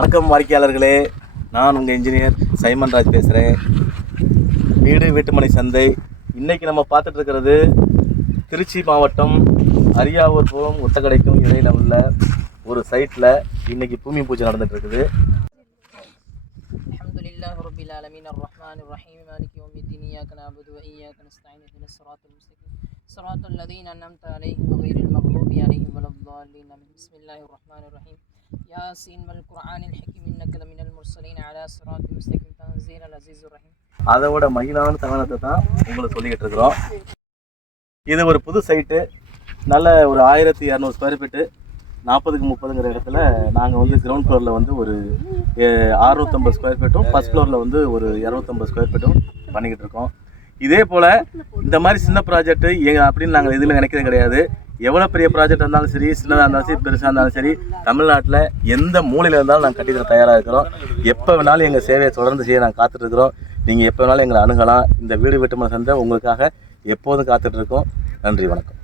வணக்கம் வாடிக்கையாளர்களே நான் உங்கள் இன்ஜினியர் சைமன் ராஜ் பேசுகிறேன் வீடு வீட்டுமனை சந்தை இன்னைக்கு நம்ம பார்த்துட்டு இருக்கிறது திருச்சி மாவட்டம் அரியாவூர்புரம் ஒத்தக்கடைக்கும் இடையில உள்ள ஒரு சைட்டில் இன்னைக்கு பூமி பூஜை நடந்துட்டு இருக்குது الحمد لله رب العالمين الرحمن الرحيم مالك يوم الدين إياك نعبد وإياك نستعين اهدنا الصراط المستقيم صراط الذين أنعمت عليهم غير المغضوب عليهم ولا الضالين آمين. بسم الله الرحمن الرحيم யாசின் வல் குர்ஆனில் ஹக்கீம் இன்னக்க மினல் முர்சலீன் அலா சிராத் முஸ்தகிம் தன்சீல் அல் அசீஸ் ரஹீம் அதோட மகிழான தகவலத்தை தான் உங்களுக்கு சொல்லிக்கிட்டு இருக்கிறோம். இது ஒரு புது சைட்டு நல்ல ஒரு ஆயிரத்தி இரநூறு ஸ்கொயர் ஃபீட்டு நாற்பதுக்கு முப்பதுங்கிற இடத்துல நாங்கள் வந்து கிரவுண்ட் ஃப்ளோரில் வந்து ஒரு அறுநூத்தம்பது ஸ்கொயர் ஃபீட்டும் ஃபஸ்ட் ஃப்ளோரில் வந்து ஒரு இரநூத்தம்பது ஸ்கொயர் ஃபீட்டும் பண்ணிக்கிட்டு இருக்கோம். இதே போல் இந்த மாதிரி சின்ன ப்ராஜெக்ட்டு எங்கள் அப்படின்னு நாங்கள் இதில் நினைக்கிறது கிடையாது. எவ்வளோ பெரிய ப்ராஜெக்ட் இருந்தாலும் சரி சின்னதாக இருந்தாலும் சரி பெருசாக இருந்தாலும் சரி தமிழ்நாட்டில் எந்த மூலையில் இருந்தாலும் நாங்கள் கட்டித்தர தயாராக இருக்கிறோம். எப்போ வேணாலும் எங்கள் சேவையை தொடர்ந்து செய்ய நாங்கள் காத்துட்டுருக்குறோம் நீங்கள் எப்போ வேணாலும் எங்களை அணுகலாம். இந்த வீடு வெட்டுமன சந்தை உங்களுக்காக எப்போதும் காத்துட்ருக்கோம் நன்றி வணக்கம்.